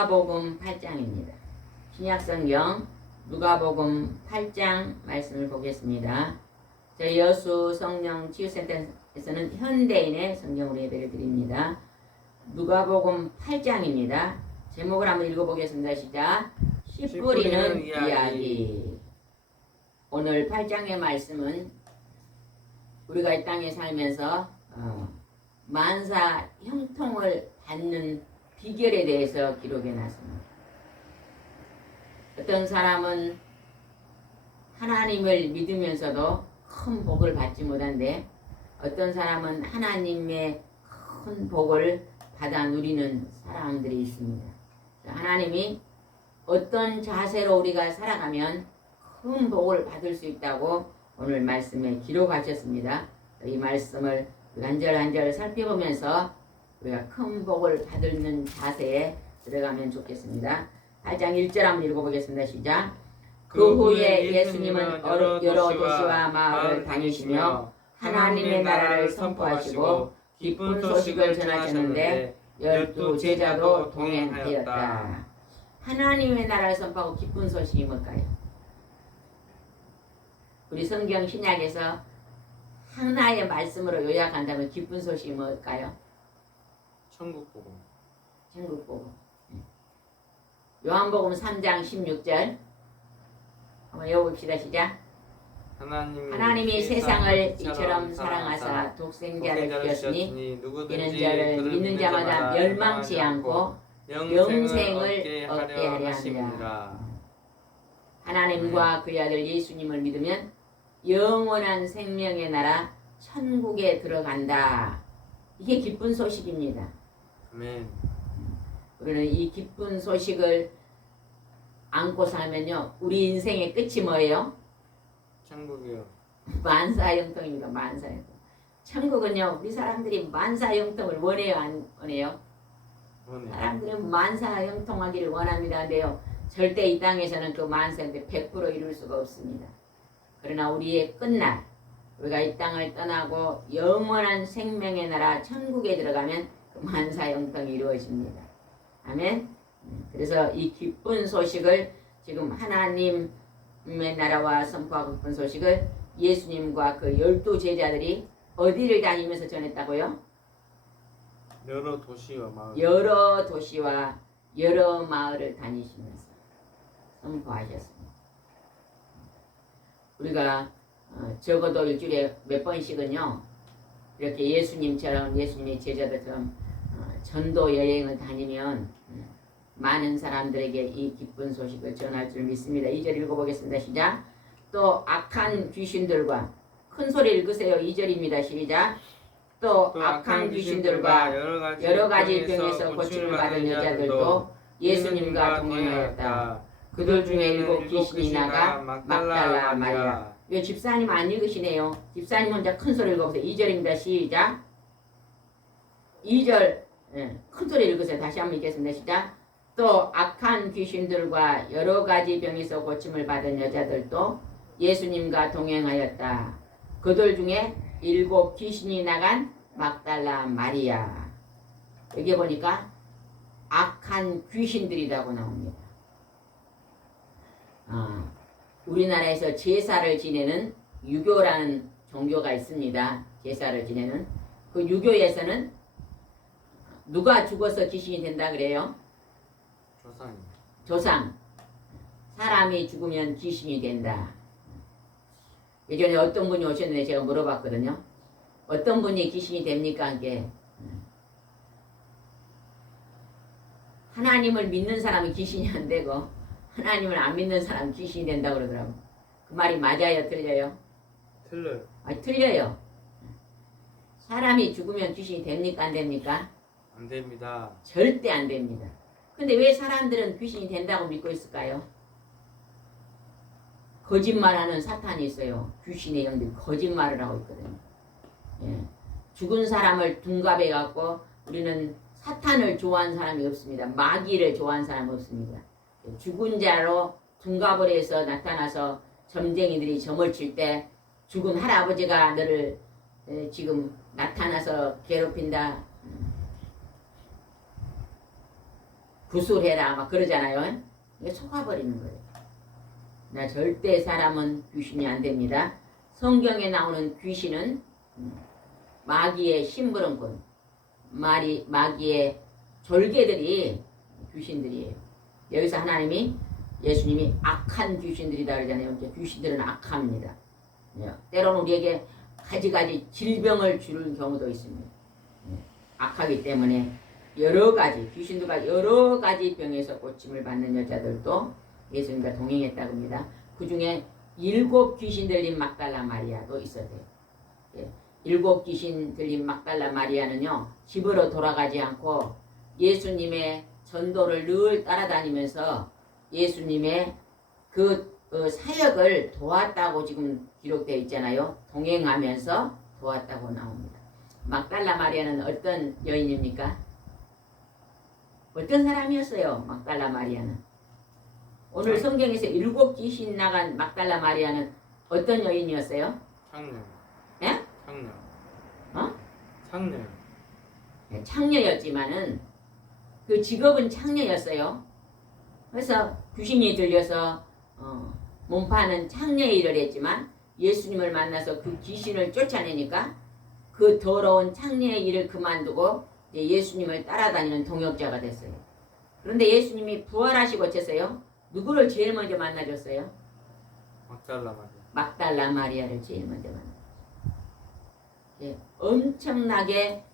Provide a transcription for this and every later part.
누가복음 8장입니다. 신약성경 누가복음 8장 말씀을 보겠습니다. 저희 여수 성령 치유센터에서는 현대인의 성경으로 예배를 드립니다. 누가복음 8장입니다. 제목을 한번 읽어보겠습니다. 시작. 씨 뿌리는 이야기. 오늘 8장의 말씀은 우리가 이 땅에 살면서 만사 형통을 받는 비결에 대해서 기록해 놨습니다. 어떤 사람은 하나님을 믿으면서도 큰 복을 받지 못한데 어떤 사람은 하나님의 큰 복을 받아 누리는 사람들이 있습니다. 하나님이 어떤 자세로 우리가 살아가면 큰 복을 받을 수 있다고 오늘 말씀에 기록하셨습니다. 이 말씀을 한 절 한 절 살펴보면서 우리가 큰 복을 받는 자세에 들어가면 좋겠습니다. 8장 1절 한번 읽어보겠습니다. 시작. 그 후에 예수님은 여러 도시와 마을을 다니시며 하나님의 나라를 선포하시고 기쁜 소식을 전하셨는데 12 제자도 동행하였다. 하나님의 나라를 선포하고 기쁜 소식이 뭘까요? 우리 성경 신약에서 하나의 말씀으로 요약한다면 기쁜 소식이 뭘까요? 천국복음. 천국복음. 요한복음 3장 16절 한번 읽어봅시다. 시작. 하나님이 세상을 이처럼 사랑하사 독생자를 주셨으니 이는 저를 믿는 자마다 멸망치 않고 영생을 얻게 하려 함이라. 하나님과 그의 아들 예수님을 믿으면 영원한 생명의 나라 천국에 들어간다. 이게 기쁜 소식입니다. 아멘. 우리는 이 기쁜 소식을 안고 살면요, 우리 인생의 끝이 뭐예요? 천국이요. 만사형통입니다. 만사형통. 천국은요, 우리 사람들이 만사형통을 원해요, 안 원해요? 원해요. 사람들은 만사형통하기를 원합니다. 근데요, 절대 이 땅에서는 그 만사형통 100% 이룰 수가 없습니다. 그러나 우리의 끝날, 우리가 이 땅을 떠나고 영원한 생명의 나라 천국에 들어가면 그 만사형통이 이루어집니다. 아멘. 그래서 이 기쁜 소식을 지금 하나님의 나라와 선포하고 기쁜 소식을 예수님과 그 12 제자들이 어디를 다니면서 전했다고요? 여러 도시와 마을. 여러 도시와 여러 마을을 다니시면서 선포하셨습니다. 우리가 적어도 일주일에 몇 번씩은요, 이렇게 예수님처럼, 예수님의 제자들처럼 전도 여행을 다니면 많은 사람들에게 이 기쁜 소식을 전할 줄 믿습니다. 2절 읽어보겠습니다. 시작. 또 악한 귀신들과 큰 소리 읽으세요. 2절입니다. 시작. 또 악한 귀신들과 여러 가지 병에서 고침을 받은 여자들도 예수님과 동행하였다. 그들 중에 7 귀신이 나가 막달라 마리아. 왜 집사님 안 읽으시네요. 집사님 혼자 큰 소리 읽어보세요. 2절입니다. 시작. 2절 큰 소리 읽으세요. 다시 한번 읽겠습니다. 시작. 또 악한 귀신들과 여러 가지 병에서 고침을 받은 여자들도 예수님과 동행하였다. 그들 중에 7 귀신이 나간 막달라 마리아. 여기 보니까 악한 귀신들이라고 나옵니다. 우리나라에서 제사를 지내는 유교라는 종교가 있습니다. 제사를 지내는 그 유교에서는 누가 죽어서 귀신이 된다 그래요? 조상. 사람이 죽으면 귀신이 된다. 예전에 어떤 분이 오셨는데 제가 물어봤거든요. 어떤 분이 귀신이 됩니까? 함께 하나님을 믿는 사람은 귀신이 안 되고 하나님을 안 믿는 사람은 귀신이 된다고 그러더라고요. 그 말이 맞아요? 틀려요? 틀려요. 틀려요. 사람이 죽으면 귀신이 됩니까? 안 됩니까? 안 됩니다. 절대 안 됩니다. 근데 왜 사람들은 귀신이 된다고 믿고 있을까요? 거짓말하는 사탄이 있어요. 귀신의 영들이 거짓말을 하고 있거든요. 예. 죽은 사람을 둔갑해 갖고 우리는 사탄을 좋아하는 사람이 없습니다. 마귀를 좋아하는 사람이 없습니다. 죽은 자로 둔갑을 해서 나타나서 점쟁이들이 점을 칠 때 죽은 할아버지가 너를 지금 나타나서 괴롭힌다. 구술해라 막 그러잖아요. 이게 속아버리는 거예요. 나 절대 사람은 귀신이 안 됩니다. 성경에 나오는 귀신은 마귀의 심부름꾼, 마귀의 졸개들이 귀신들이에요. 여기서 하나님이 예수님이 악한 귀신들이다 그러잖아요. 이제 귀신들은 악합니다. 때로는 우리에게 가지가지 질병을 주는 경우도 있습니다. 악하기 때문에 여러 가지 귀신들과 여러 가지 병에서 고침을 받는 여자들도 예수님과 동행했다고 합니다. 그 중에 7 귀신 들린 막달라 마리아도 있었대요. 7 귀신 들린 막달라 마리아는요, 집으로 돌아가지 않고 예수님의 전도를 늘 따라다니면서 예수님의 그 사역을 도왔다고 지금 기록되어 있잖아요. 동행하면서 도왔다고 나옵니다. 막달라 마리아는 어떤 여인입니까? 어떤 사람이었어요? 막달라 마리아는. 오늘 성경에서 7 귀신 나간 막달라 마리아는 어떤 여인이었어요? 창녀. 예? 창녀. 어? 창녀. 네, 창녀였지만은 그 직업은 창녀였어요. 그래서 귀신이 들려서 몸파는 창녀의 일을 했지만 예수님을 만나서 그 귀신을 쫓아내니까 그 더러운 창녀의 일을 그만두고 이제 예수님을 따라다니는 동역자가 됐어요. 그런데 예수님이 부활하시고 어째서요? 누구를 제일 먼저 만나줬어요? 막달라 마리아. 막달라 마리아를 제일 먼저 만나줬어요. 예, 엄청나게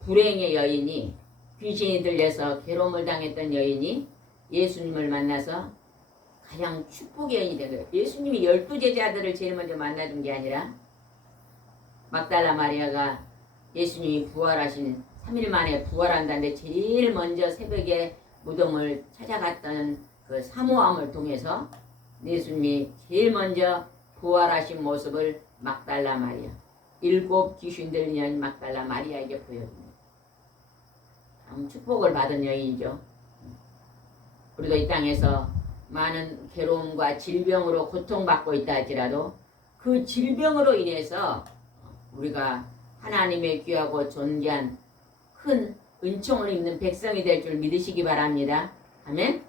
불행의 여인이, 귀신이 들려서 괴로움을 당했던 여인이 예수님을 만나서 가장 축복의 여인이 된 거예요. 예수님이 12제자들을 제일 먼저 만나준 게 아니라 막달라 마리아가 예수님이 부활하신 3일 만에 부활한다는데 제일 먼저 새벽에 무덤을 찾아갔던 그 사모함을 통해서 예수님이 제일 먼저 부활하신 모습을 막달라 마리아, 7 귀신 들린 여인 막달라 마리아에게 보여줍니다. 참 축복을 받은 여인이죠. 우리도 이 땅에서 많은 괴로움과 질병으로 고통받고 있다 할지라도 그 질병으로 인해서 우리가 하나님의 귀하고 존귀한 큰 은총을 입는 백성이 될 줄 믿으시기 바랍니다. 아멘.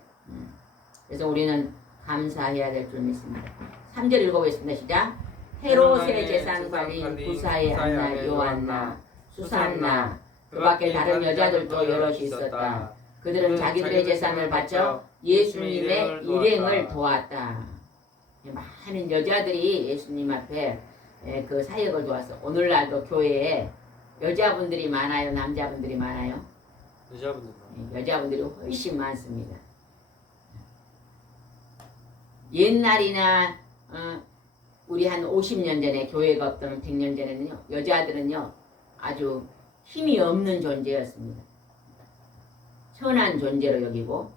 그래서 우리는 감사해야 될 줄 믿습니다. 3절 읽어보겠습니다. 시작. 헤롯의 재산관인 부사의 안나, 요한나, 수산나, 그 밖에 다른 여자들도 여럿이 있었다. 그들은 자기들의 재산을 바쳐 예수님의 일행을 도왔다. 많은 여자들이 예수님 앞에 그 사역을 도왔어. 오늘날도 교회에 여자분들이 많아요? 남자분들이 많아요? 여자분들. 여자분들이 훨씬 많습니다. 옛날이나 우리 한 50년 전에 교회가 없던 100년 전에는요, 여자들은요 아주 힘이 없는 존재였습니다. 천한 존재로 여기고,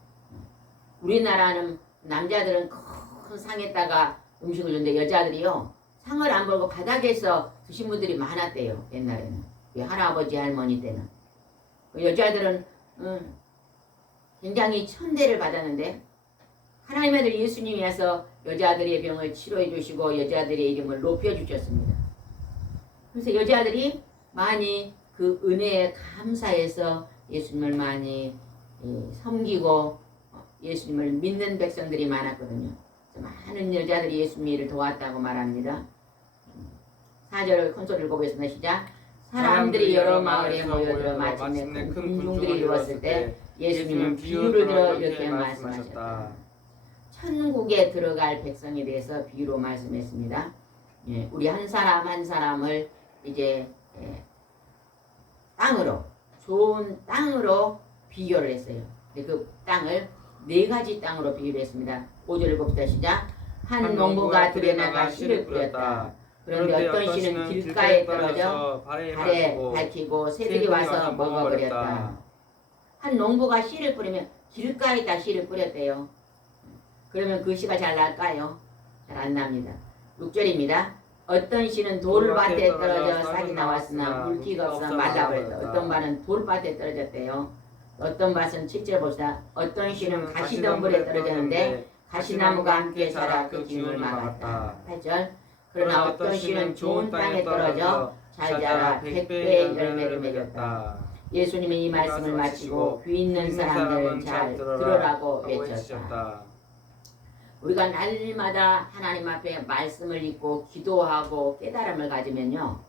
우리나라는 남자들은 큰 상에다가 음식을 주는데 여자들이요 상을 안 벌고 바닥에서 드신 분들이 많았대요. 옛날에는 할아버지 할머니 때는. 여자들은 굉장히 천대를 받았는데 하나님의 아들 예수님이 와서 여자들의 병을 치료해 주시고 여자들의 이름을 높여 주셨습니다. 그래서 여자들이 많이 그 은혜에 감사해서 예수님을 많이 섬기고 예수님을 믿는 백성들이 많았거든요. 많은 여자들이 예수님의 일을 도왔다고 말합니다. 4절 콘솔 읽어보겠습니다. 시작. 사람들이 여러 마을에 모여들어 마침내 큰 군중들이 이루었을 때 예수님은 비유를 들어 이렇게 말씀하셨다. 천국에 들어갈 백성에 대해서 비유로 말씀했습니다. 우리 한 사람 한 사람을 이제 땅으로, 좋은 땅으로 비교를 했어요. 그 땅을 4가지 땅으로 비유를 했습니다. 5절 읽읍시다. 시작. 한 농부가 들에 나가 씨를 뿌렸다. 그런데 어떤 씨는 길가에 떨어져 발에 밝히고 새들이 와서 먹어버렸다. 한 농부가 씨를 뿌리면 길가에다 씨를 뿌렸대요. 그러면 그 씨가 잘 날까요? 잘 안 납니다. 6절입니다. 어떤 씨는 돌밭에 떨어져 싹이 나왔으나 물기가 없어 말라버렸다. 어떤 밭은 돌밭에 떨어졌대요. 어떤 밭은 7절 봅시다. 어떤 씨는 가시덤불에 떨어졌는데 가시나무가 함께 자라 그 기운을 막았다. 8절. 그러나 어떤 씨는 좋은 땅에 떨어져 잘 자라 100배의 열매를 맺었다. 예수님이 이 말씀을 마치고 귀 있는 사람들 잘 들으라고 외쳤다. 우리가 날마다 하나님 앞에 말씀을 읽고 기도하고 깨달음을 가지면요,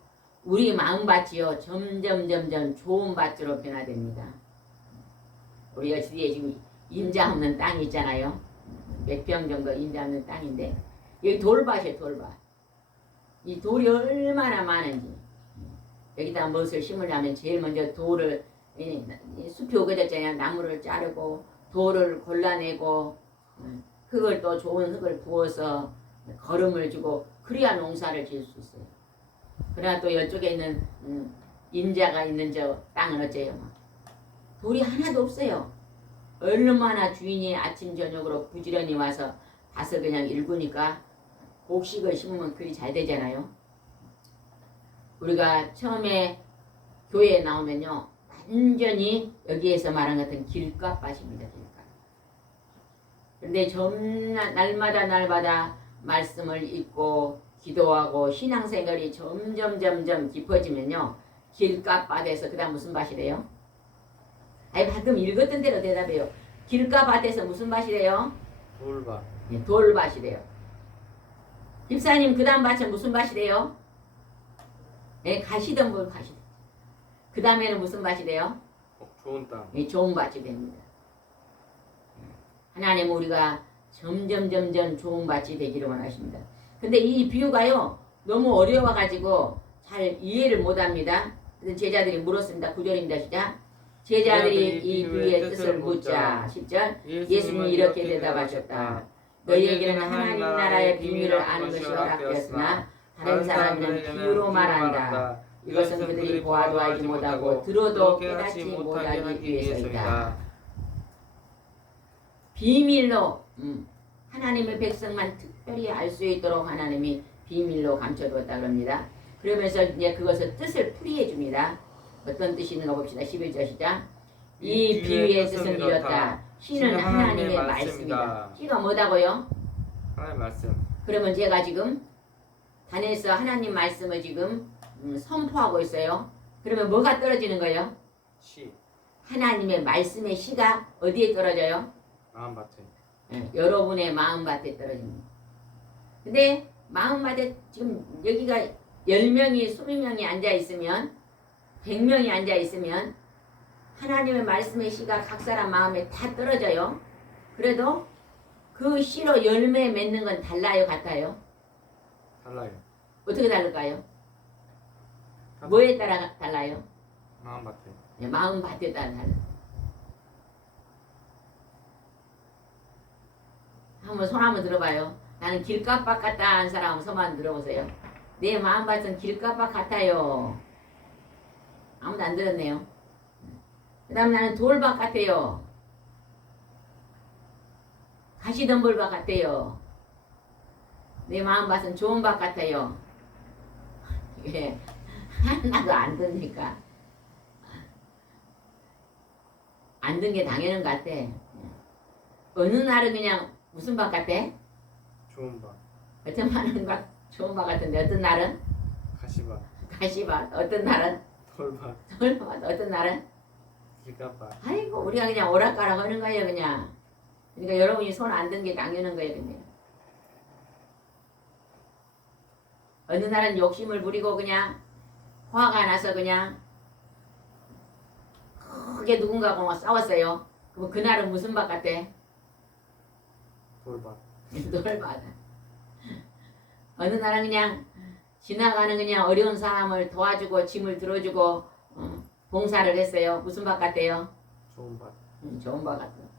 우리 마음밭이요 점점 좋은 밭으로 변화됩니다. 우리가 뒤에 지금 임자 없는 땅이 있잖아요. 몇 평 정도 임자 없는 땅인데 여기 돌밭이에요. 돌밭. 이 돌이 얼마나 많은지. 여기다 무엇을 심으려면 제일 먼저 돌을, 숲이 오게됐잖아요. 나무를 자르고 돌을 골라내고 흙을 또 좋은 흙을 부어서 거름을 주고 그래야 농사를 지을 수 있어요. 그러나 또 이쪽에 있는 임자가 있는 저 땅은 어째요? 돌이 하나도 없어요. 얼마나 주인이 아침 저녁으로 부지런히 와서 밭을 그냥 일구니까 곡식을 심으면 그리 잘 되잖아요. 우리가 처음에 교회에 나오면요, 완전히 여기에서 말한 같은 길가밭입니다. 길가. 그런데 날마다 말씀을 읽고 기도하고 신앙생활이 점점 깊어지면요, 길가밭에서 그 다음 무슨 밭이래요? 아니 방금 읽었던 대로 대답해요. 길가밭에서 무슨 밭이래요? 돌밭. 네, 돌밭이래요. 집사님 그 다음 밭은 무슨 밭이래요? 네, 가시덤불 밭이. 그 다음에는 무슨 밭이래요? 좋은 땅. 네, 좋은 밭이 됩니다. 하나님 우리가 점점 좋은 밭이 되기를 원하십니다. 근데 이 비유가요 너무 어려워가지고 잘 이해를 못합니다. 그래서 제자들이 물었습니다. 9절입니다. 시작. 제자들이 이 비유의 뜻을 묻자. 10절. 예수님이 이렇게 대답하셨다. 너희에게는 하나님 나라의 비밀을 아는 것이 허락되었으나 다른 사람은 비유로 말한다. 이것은 그들이 보아도 알지 못하고 들어도 깨닫지 못하기 위해서이다. 비밀로 하나님의 백성만 특별히 알 수 있도록 하나님이 비밀로 감춰두었다 그럽니다. 그러면서 이제 그것을 뜻을 풀이해 줍니다. 어떤 뜻이 있는가 봅시다. 11절 시작. 이 비유의 뜻은 이렇다. 시는 하나님의 말씀이다. 시가 뭐다고요? 하나님 말씀. 그러면 제가 지금 단에서 하나님 말씀을 지금 선포하고 있어요. 그러면 뭐가 떨어지는 거예요? 시. 하나님의 말씀의 시가 어디에 떨어져요? 마음밭에. 여러분의 마음밭에 떨어집니다. 근데 마음밭에 지금 여기가 10명이 20명이 앉아있으면 100명이 앉아있으면 하나님의 말씀의 씨가 각 사람 마음에 다 떨어져요. 그래도 그 씨로 열매 맺는 건 달라요? 같아요? 달라요. 어떻게 다를까요? 뭐에 따라 달라요? 마음밭에. 마음밭에 따라 달라요. 한번 손 한번 들어봐요. 나는 길가밭 같다 하는 사람 손 한번 들어보세요. 내 마음밭은 길가밭 같아요. 아무도 안 들었네요. 그 다음 나는 돌밭 같아요. 가시덤불밭 같아요. 내 마음밭은 좋은 밭 같아요. 이게 하나도 안 듣니까 안 듣는 게 당연한 것 같아. 어느 날은 그냥 무슨 밭 같아? 좋은 밭. 어떤 날은 좋은 밭 같은데 어떤 날은? 가시밭. 가시밭. 어떤 날은? 돌밭. 돌밭. 어떤 날은? 길가밭. 아이고 우리가 그냥 오락가락 하는 거예요 그냥. 그러니까 여러분이 손 안 든 게 당연한 거예요 그냥. 어느 날은 욕심을 부리고 그냥 화가 나서 그냥 크게 누군가하고 싸웠어요. 그럼 그날은 무슨 밭 같아? 돌밭. 돌밭. 어느 날은 그냥 지나가는 그냥 어려운 사람을 도와주고 짐을 들어주고 봉사를 했어요. 무슨 밭 같아요? 좋은 밭. 좋은 밭 같아요.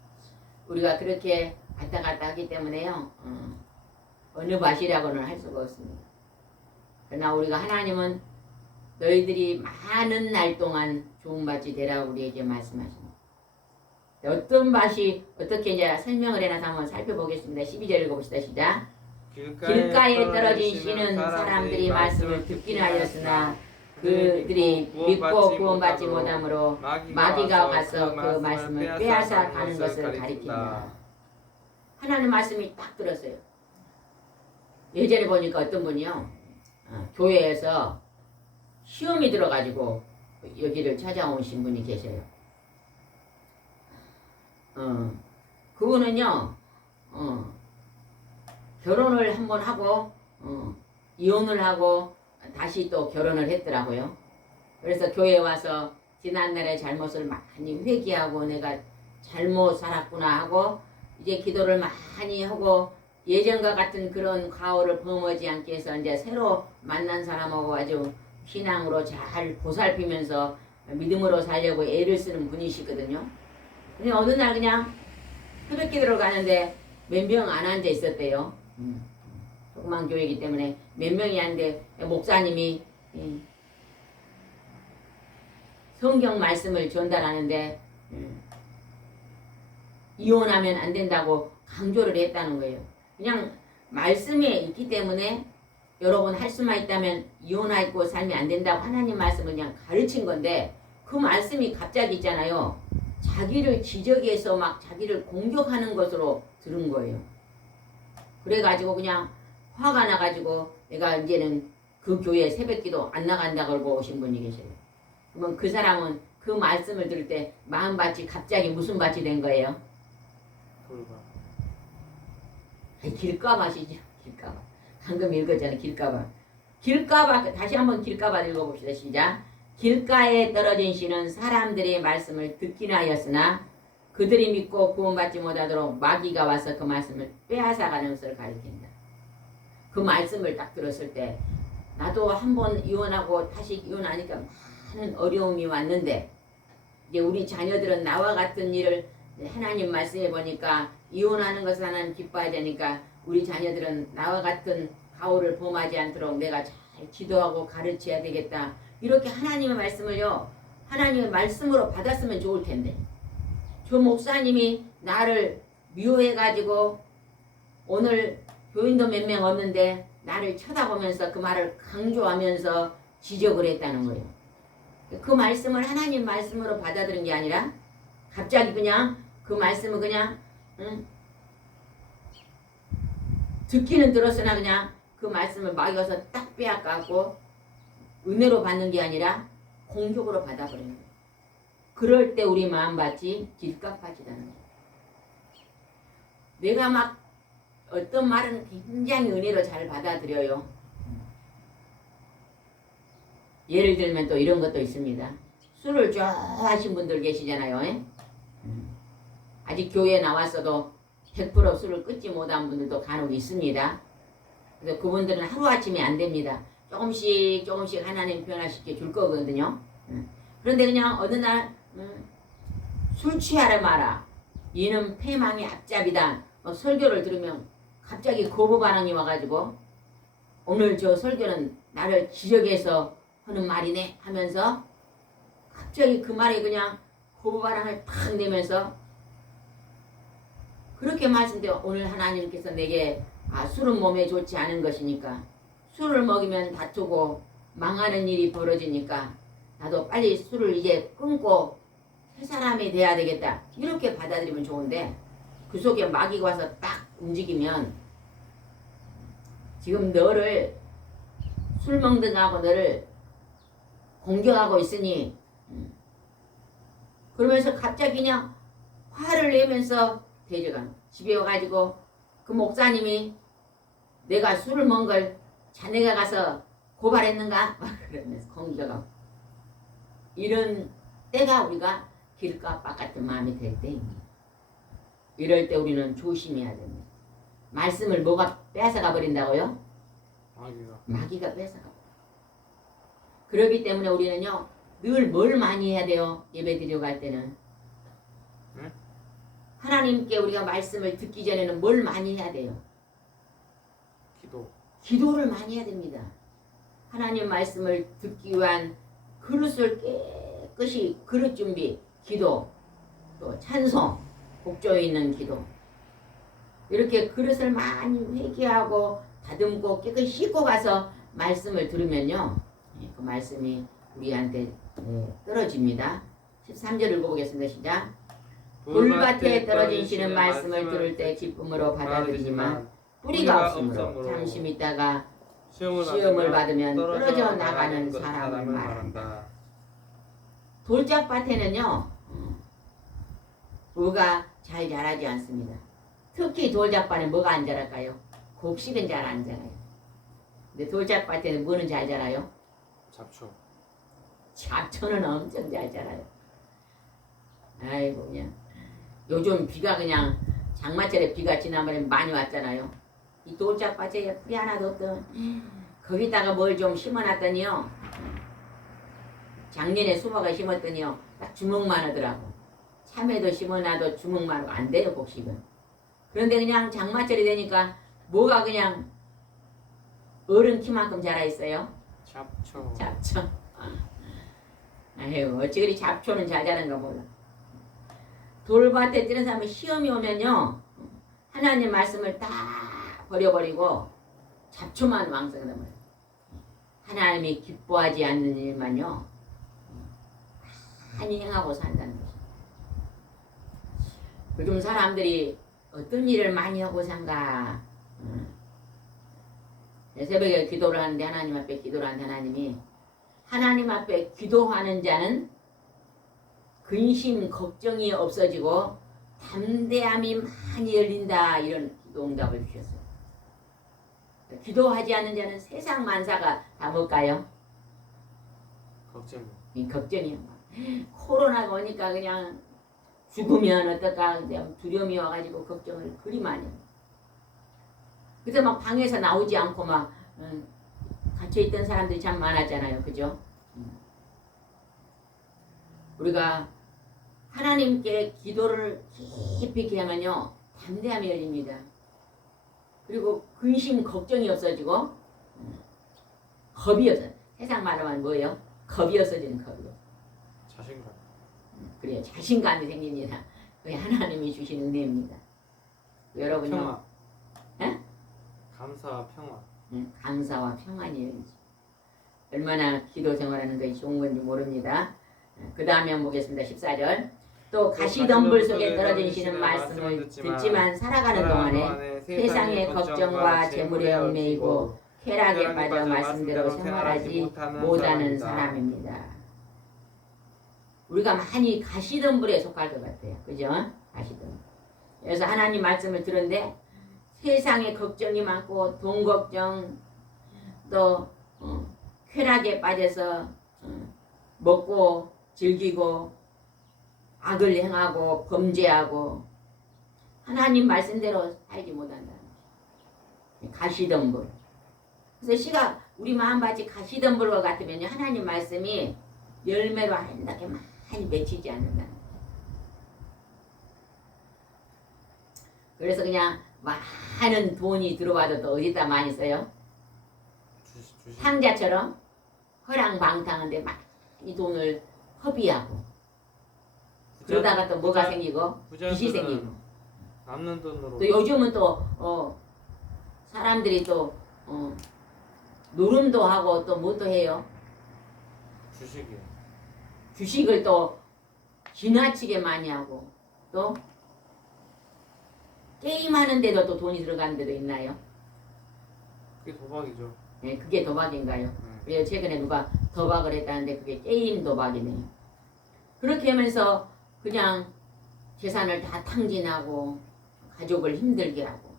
우리가 그렇게 왔다 갔다 하기 때문에요. 어느 밭이라고는 할 수가 없습니다. 그러나 우리가 하나님은 너희들이 많은 날 동안 좋은 밭이 되라고 우리에게 말씀하십니다. 어떤 밭이 어떻게 이제 설명을 해놔서 한번 살펴보겠습니다. 12절 읽어봅시다. 시작. 길가에 떨어진 씨는 사람들이 말씀을 듣기는 하였으나 그들이 믿고 구원받지 못하므로 마귀가 가서 그 말씀을 빼앗아 가는 것을 가리킨다. 하나님 말씀이 딱 들었어요. 예전에 보니까 어떤 분이요. 교회에서 시험이 들어가지고 여기를 찾아오신 분이 계셔요. 그분은요, 결혼을 한번 하고, 이혼을 하고, 다시 또 결혼을 했더라고요. 그래서 교회에 와서 지난날의 잘못을 많이 회개하고 내가 잘못 살았구나 하고, 이제 기도를 많이 하고, 예전과 같은 그런 과오를 범하지 않기 위해서 이제 새로 만난 사람하고 아주 신앙으로 잘 보살피면서 믿음으로 살려고 애를 쓰는 분이시거든요. 근데 어느 날 그냥 새벽 기도를 가는데 몇 명 안 앉아 있었대요. 조그만 교회이기 때문에 몇 명이 앉는데 목사님이 성경 말씀을 전달하는데 이혼하면 안 된다고 강조를 했다는 거예요. 그냥 말씀에 있기 때문에 여러분 할 수만 있다면 이혼하고 삶이 안 된다고 하나님 말씀을 그냥 가르친 건데 그 말씀이 갑자기 있잖아요. 자기를 지적해서 막 자기를 공격하는 것으로 들은 거예요. 그래가지고 그냥 화가 나가지고 내가 이제는 그 교회 새벽기도 안 나간다 그러고 오신 분이 계세요. 그러면 그 사람은 그 말씀을 들을 때 마음밭이 갑자기 무슨 밭이 된 거예요? 돌밭. 길가밭이죠. 길가밭. 방금 읽었잖아요. 길가밭. 길가밭. 다시 한번 길가밭 읽어봅시다. 시작. 길가에 떨어진 씨는 사람들의 말씀을 듣긴 하였으나 그들이 믿고 구원받지 못하도록 마귀가 와서 그 말씀을 빼앗아가는 것을 가리킨다. 그 말씀을 딱 들었을 때 나도 한번 이혼하고 다시 이혼하니까 많은 어려움이 왔는데 이제 우리 자녀들은 나와 같은 일을 하나님 말씀해 보니까 이혼하는 것을 하나님 기뻐하지 않으니까 우리 자녀들은 나와 같은 가오를 범하지 않도록 내가 잘 지도하고 가르쳐야 되겠다. 이렇게 하나님의 말씀을요. 하나님의 말씀으로 받았으면 좋을 텐데 저 목사님이 나를 미워해가지고 오늘 교인도 몇 명 없는데 나를 쳐다보면서 그 말을 강조하면서 지적을 했다는 거예요. 그 말씀을 하나님 말씀으로 받아들인 게 아니라 갑자기 그냥 그 말씀을 그냥 듣기는 들었으나 그냥 그 말씀을 막여서 딱 빼앗가고 은혜로 받는 게 아니라 공격으로 받아버리는 거예요. 그럴 때 우리 마음밭이 길가밭이라는 거예요. 내가 막 어떤 말은 굉장히 은혜로 잘 받아들여요. 예를 들면 또 이런 것도 있습니다. 술을 좋아하신 분들 계시잖아요. 아직 교회에 나왔어도 100% 술을 끊지 못한 분들도 간혹 있습니다. 그래서 그분들은 하루아침에 안 됩니다. 조금씩 하나님 변화시켜 줄 거거든요. 그런데 그냥 어느 날 술 취하라 마라. 이는 패망의 앞잡이다. 막 설교를 들으면 갑자기 거부 반응이 와가지고 오늘 저 설교는 나를 지적해서 하는 말이네 하면서 갑자기 그 말에 그냥 거부 반응을 탁 내면서 그렇게 말씀드려 오늘 하나님께서 내게 술은 몸에 좋지 않은 것이니까 술을 먹이면 다투고 망하는 일이 벌어지니까 나도 빨리 술을 이제 끊고 새 사람이 돼야 되겠다. 이렇게 받아들이면 좋은데 그 속에 마귀가 와서 딱 움직이면 지금 너를 술 먹는다고 너를 공격하고 있으니 그러면서 갑자기 그냥 화를 내면서 대적하는 집에 와가지고 그 목사님이 내가 술을 먹은 걸 자네가 가서 고발했는가? 막 그러면서 공격하고 이런 때가 우리가 길가밭 같은 마음이 될 때입니다. 이럴 때 우리는 조심해야 됩니다. 말씀을 뭐가 뺏어가 버린다고요? 마귀가 뺏어가. 그렇기 때문에 우리는요 늘 뭘 많이 해야 돼요? 예배 드리러 갈 때는 하나님께 우리가 말씀을 듣기 전에는 뭘 많이 해야 돼요? 기도를 많이 해야 됩니다. 하나님 말씀을 듣기 위한 그릇을 깨끗이 그릇 준비, 기도, 또 찬송, 복조에 있는 기도 이렇게 그릇을 많이 회개하고 다듬고 깨끗이 씻고 가서 말씀을 들으면요 그 말씀이 우리한테 떨어집니다. 13절 읽어보겠습니다. 시작. 돌밭에 떨어진 씨는 말씀을 들을 때 기쁨으로 받아들이지만 뿌리가 없으므로 잠시 있다가 시험을 받으면 떨어져 나가는 사람을 말한다. 돌짝밭에는요 뭐가 잘 자라지 않습니다. 특히 돌짝밭에 뭐가 안 자랄까요? 곡식은 잘 안 자라요. 근데 돌짝밭에는 뭐는 잘 자라요? 잡초. 잡초는 엄청 잘 자라요. 아이고 그냥 요즘 비가 그냥 장마철에 비가 지난번에 많이 왔잖아요. 이 돌짝밭에 풀이 하나도 없던 거기다가 뭘 좀 심어놨더니요 작년에 수박을 심었더니요 딱 주먹만 하더라고. 참외도 심어놔도 주먹만 하고 안 돼요 곡식은. 그런데 그냥 장마철이 되니까 뭐가 그냥 어른 키만큼 자라 있어요. 잡초. 잡초. 아유 어찌 그리 잡초는 잘 자란가 몰라. 돌밭에 뛰는 사람은 시험이 오면요 하나님 말씀을 다 버려버리고 잡초만 왕성하단 말이에요. 하나님이 기뻐하지 않는 일만요 많이 행하고 산다는 거죠. 요즘 사람들이 어떤 일을 많이 하고 산가. 새벽에 기도를 하는데 하나님 앞에 기도를 하는데 하나님이 하나님 앞에 기도하는 자는 근심 걱정이 없어지고 담대함이 많이 열린다 이런 기도 응답을 주셨어요. 기도하지 않는 자는 세상 만사가 다 뭘까요? 걱정. 이 걱정이요. 코로나가 오니까 그냥 죽으면 어떨까 그냥 두려움이 와가지고 걱정을 그리 많이 해요. 그래서 막 방에서 나오지 않고 막 갇혀있던 사람들이 참 많았잖아요. 그죠? 우리가 하나님께 기도를 깊이 하면요 담대함이 열립니다. 그리고 근심 걱정이 없어지고 겁이 없어요. 세상 말하면 뭐예요? 겁이 없어지는 겁이요. 자신감. 그래요. 자신감이 생깁니다. 그게 하나님이 주신 은혜입니다. 여러분요. 평화. 에? 감사와 평화. 감사와 평안이 열리지. 얼마나 기도 생활하는 것이 좋은 건지 모릅니다. 그 다음에 보겠습니다. 14절. 또 가시덤불 속에 떨어지시는 말씀을 듣지만 살아가는 동안에 세상의 걱정과 재물에 얽매이고 쾌락에 빠져 말씀대로 생활하지 못하는 사람입니다. 우리가 많이 가시덤불에 속할 것 같아요. 그죠? 가시덤불. 그래서 하나님 말씀을 들었는데 세상에 걱정이 많고 돈 걱정 또 쾌락에 빠져서 먹고 즐기고 악을 행하고 범죄하고 하나님 말씀대로 살지 못한다. 가시덤불. 그래서 시가 우리 마음밭이 가시덤불과 같으면요 하나님 말씀이 열매로 아름답게 많이 맺히지 않는다. 그래서 그냥 많은 돈이 들어와도 또 어디다 많이 써요? 상자처럼 허랑방탕한데 많이 돈을 허비하고 그러다가 또 뭐가 생기고 빚이 생기고 남는 돈으로 또 요즘은 또 사람들이 또 노름도 하고 또 뭐 또 해요? 주식이요. 주식을 또 지나치게 많이 하고 또 게임하는데도 또 돈이 들어가는 데도 있나요? 그게 도박이죠. 네, 그게 도박인가요? 그래서 최근에 누가 도박을 했다는데 그게 게임 도박이네요. 그렇게 하면서 그냥 재산을 다 탕진하고 가족을 힘들게 하고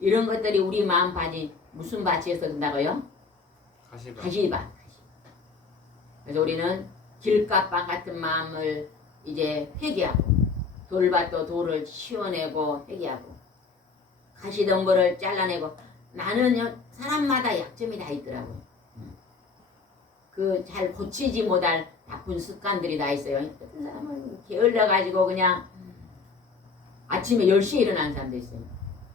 이런 것들이 우리 마음밭이 무슨 밭이어서 그런다고요? 가시밭. 가시밭. 그래서 우리는 길가밭 같은 마음을 이제 회개하고 돌밭도 돌을 치워내고 회개하고 가시덤불을 잘라내고 나는요 사람마다 약점이 다 있더라고요. 그 잘 고치지 못할 나쁜 습관들이 다 있어요. 어떤 사람은 게을러가지고 그냥 아침에 10시에 일어나는 사람도 있어요.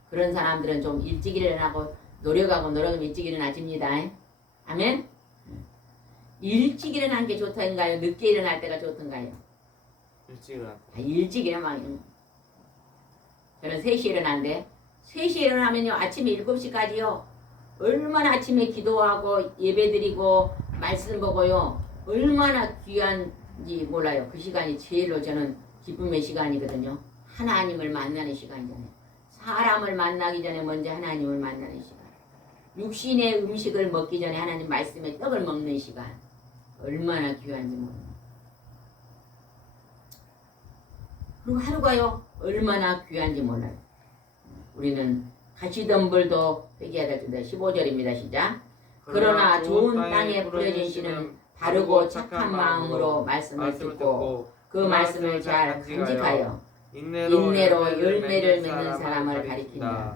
그런 사람들은 좀 일찍 일어나고 노력하면 일찍 일어나집니다. 아멘? 일찍 일어나는 게 좋던가요? 늦게 일어날 때가 좋던가요? 일찍 일어나. 일찍 일어나면 저는 3시에 일어나는데 3시에 일어나면요 아침에 7시까지요 얼마나 아침에 기도하고 예배드리고 말씀 보고요 얼마나 귀한지 몰라요. 그 시간이 제일로 저는 기쁨의 시간이거든요. 하나님을 만나는 시간이잖아요. 사람을 만나기 전에 먼저 하나님을 만나는 시간. 육신의 음식을 먹기 전에 하나님 말씀의 떡을 먹는 시간. 얼마나 귀한지 모릅니다. 그리고 하루가요 얼마나 귀한지 몰라요. 우리는 가시덤불도 회개하다 준다. 15절입니다. 시작. 그러나 좋은 땅에 뿌려진 씨는 바르고 착한 마음으로 말씀을 듣고 그 말씀을 잘 간직하여 인내로 열매를 맺는 사람을 가리킨다.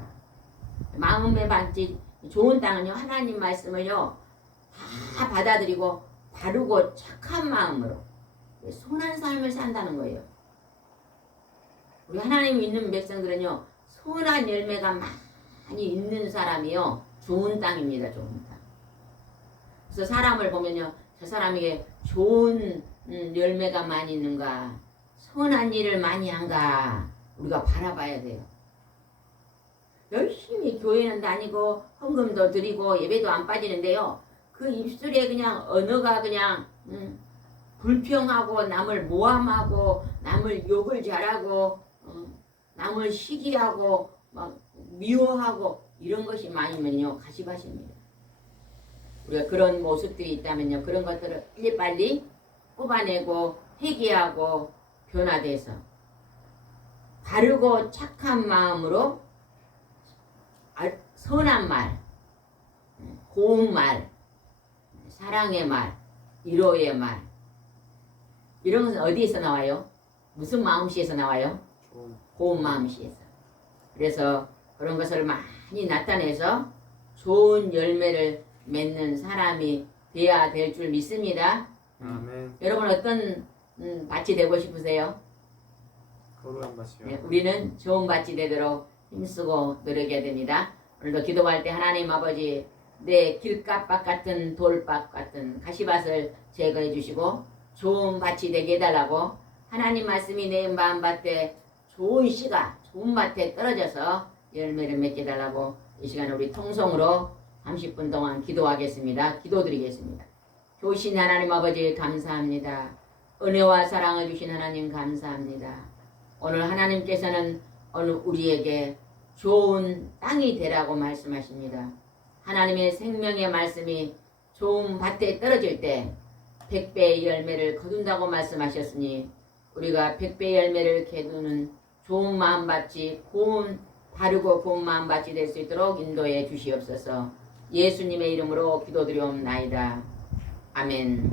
마음의 반지 좋은 땅은요 하나님 말씀을요 다 받아들이고 바르고 착한 마음으로 선한 삶을 산다는 거예요. 우리 하나님 믿는 백성들은요 선한 열매가 많이 있는 사람이요 좋은 땅입니다. 좋은 땅. 그래서 사람을 보면요 저 사람에게 좋은 열매가 많이 있는가 선한 일을 많이 한가 우리가 바라봐야 돼요. 열심히 교회는 다니고 헌금도 드리고 예배도 안 빠지는데요 그 입술에 그냥 언어가 그냥 불평하고 남을 모함하고 남을 욕을 잘하고 남을 시기하고 막 미워하고 이런 것이 많으면요 가시밭입니다. 우리가 그런 모습들이 있다면요 그런 것들을 빨리빨리 뽑아내고 회개하고 변화돼서 바르고 착한 마음으로 선한 말, 고운 말, 사랑의 말, 위로의 말 이런 것은 어디에서 나와요? 무슨 마음씨에서 나와요? 고운 마음씨에서. 그래서 그런 것을 많이 나타내서 좋은 열매를 맺는 사람이 되어야 될 줄 믿습니다. 아멘. 여러분 어떤 밭이 되고 싶으세요? 거룩한 밭이요. 네, 우리는 좋은 밭이 되도록 힘쓰고 노력해야 됩니다. 오늘도 기도할 때 하나님 아버지 내 길가밭 같은 돌밭 같은 가시밭을 제거해 주시고 좋은 밭이 되게 해달라고 하나님 말씀이 내 마음밭에 좋은 씨가 좋은 밭에 떨어져서 열매를 맺게 해달라고 이 시간에 우리 통성으로 30분 동안 기도하겠습니다. 기도드리겠습니다. 좋으신 하나님 아버지 감사합니다. 은혜와 사랑을 주신 하나님 감사합니다. 오늘 하나님께서는 오늘 우리에게 좋은 땅이 되라고 말씀하십니다. 하나님의 생명의 말씀이 좋은 밭에 떨어질 때 100배의 열매를 거둔다고 말씀하셨으니 우리가 100배의 열매를 거두는 좋은 마음밭이 바르고 고운 마음밭이 될 수 있도록 인도해 주시옵소서. 예수님의 이름으로 기도드리옵나이다. 아멘.